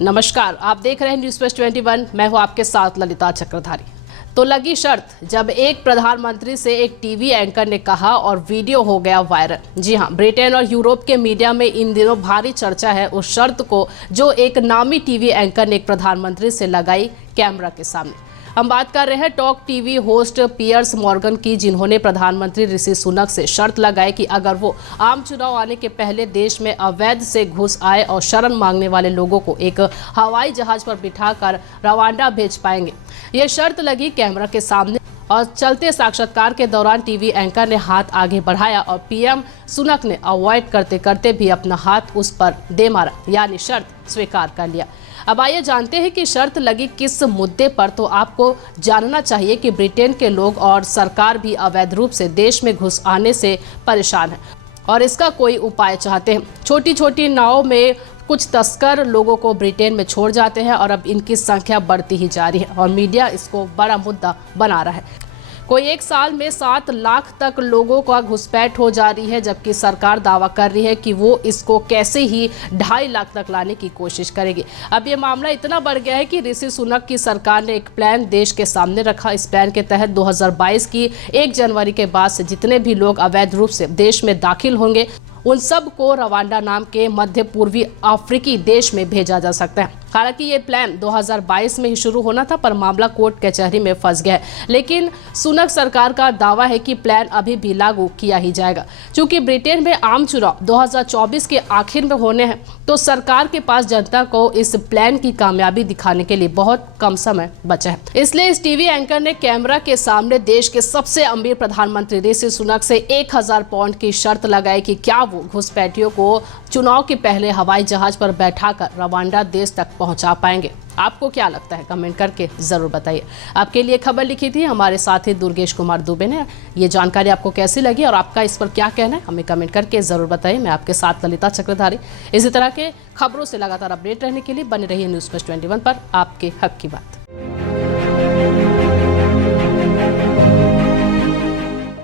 नमस्कार, आप देख रहे हैं न्यूज़ फर्स्ट 21। मैं हूं आपके साथ ललिता चक्रधारी। तो लगी शर्त, जब एक प्रधानमंत्री से एक टीवी एंकर ने कहा और वीडियो हो गया वायरल। जी हां, ब्रिटेन और यूरोप के मीडिया में इन दिनों भारी चर्चा है उस शर्त को जो एक नामी टीवी एंकर ने एक प्रधानमंत्री से लगाई कैमरा के सामने। हम बात कर रहे हैं talk TV host Piers Morgan की, जिन्होंने प्रधानमंत्री ऋषि सुनक से शर्त लगाई कि अगर वो आम चुनाव आने के पहले देश में अवैध से घुस आए और शरण मांगने वाले लोगों को एक हवाई जहाज पर बिठाकर रवांडा भेज पाएंगे। ये शर्त लगी कैमरा के सामने और चलते साक्षात्कार के दौरान टीवी एंकर ने हाथ आगे बढ़ाया और पीएम सुनक ने अवॉइड करते करते भी अपना हाथ उस पर दे मारा, यानी शर्त स्वीकार कर लिया। अब आइए जानते हैं कि शर्त लगी किस मुद्दे पर। तो आपको जानना चाहिए कि ब्रिटेन के लोग और सरकार भी अवैध रूप से देश में घुस आने से परेशान है और इसका कोई उपाय चाहते हैं। छोटी छोटी नावों में कुछ तस्कर लोगों को ब्रिटेन में छोड़ जाते हैं और अब इनकी संख्या बढ़ती ही जा रही है और मीडिया इसको बड़ा मुद्दा बना रहा है। कोई एक साल में 7 लाख तक लोगों का घुसपैठ हो जा रही है, जबकि सरकार दावा कर रही है कि वो इसको कैसे ही 2.5 लाख तक लाने की कोशिश करेगी। अब ये मामला इतना बढ़ गया है कि ऋषि सुनक की सरकार ने एक प्लान देश के सामने रखा। इस प्लान के तहत 2022 की 1 जनवरी के बाद से जितने भी लोग अवैध रूप से देश में दाखिल होंगे उन सब को रवांडा नाम के मध्य पूर्वी अफ्रीकी देश में भेजा जा सकता है। हालांकि ये प्लान 2022 में ही शुरू होना था, पर मामला कोर्ट कचहरी में फंस गया है। लेकिन सुनक सरकार का दावा है कि प्लान अभी भी लागू किया ही जाएगा। चूंकि ब्रिटेन में आम चुनाव 2024 के आखिर में होने हैं, तो सरकार के पास जनता को इस प्लान की कामयाबी दिखाने के लिए बहुत कम समय बचा है। इसलिए इस टीवी एंकर ने कैमरा के सामने देश के सबसे अमीर प्रधानमंत्री ऋषि सुनक से 1000 पाउंड की शर्त लगाई कि क्या वो घुसपैठियों को चुनाव के पहले हवाई जहाज पर बैठाकर रवांडा देश तक पहुंचा पाएंगे। आपको क्या लगता है, कमेंट करके जरूर बताइए। आपके लिए खबर लिखी थी हमारे साथी दुर्गेश कुमार दुबे ने। ये जानकारी आपको कैसी लगी और आपका इस पर क्या कहना है, हमें कमेंट करके जरूर बताइए। मैं आपके साथ ललिता चक्रधारी। इसी तरह के खबरों से लगातार अपडेट रहने के लिए बने रहिए न्यूज़ फर्स्ट 21 पर, आपके हक की बात।